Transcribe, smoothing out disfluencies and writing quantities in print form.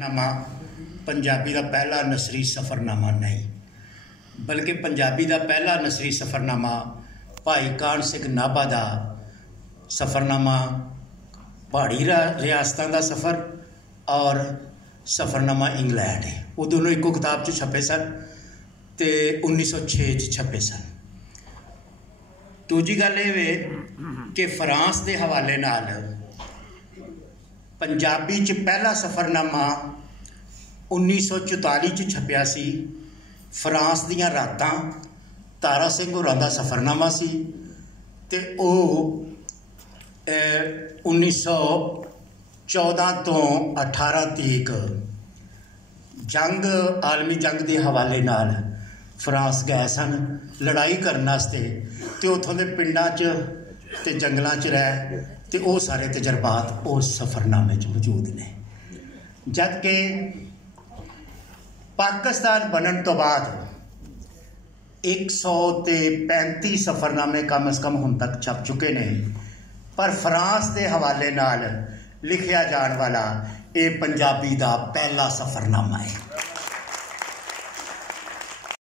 सफ़रनामा पंजाबी का पहला नसरी सफ़रनामा नहीं, बल्कि पंजाबी का पहला नसरी सफ़रनामा भाई कान सिंह नाभा का सफ़रनामा पहाड़ी रियासतों का सफ़र और सफ़रनामा इंग्लैंड है। वो दोनों एको किताब च छपे सन तो 1906 छपे सन। दूजी गल ये कि फ्रांस के हवाले नाल पंजाबी च पहला सफ़रनामा 1944 छपया सी। फ्रांस दियां रातां तारा सिंह होरां दा सफ़रनामा सी ते ओह 1914 तो 18 तक जंग आलमी जंग के हवाले नाल फ्रांस गए सन लड़ाई करने वास्ते ते उत्थों दे पिंडां च ते जंगलां च रह ते वो सारे तजर्बात उस सफ़रनामे च मौजूद ने। जबकि पाकिस्तान बनने तो बाद 135 सफ़रनामे कम अज़ कम हुण तक छप चुके ने, पर फ्रांस के हवाले नाल लिखिया जाने वाला ये पंजाबी का पहला सफ़रनामा है।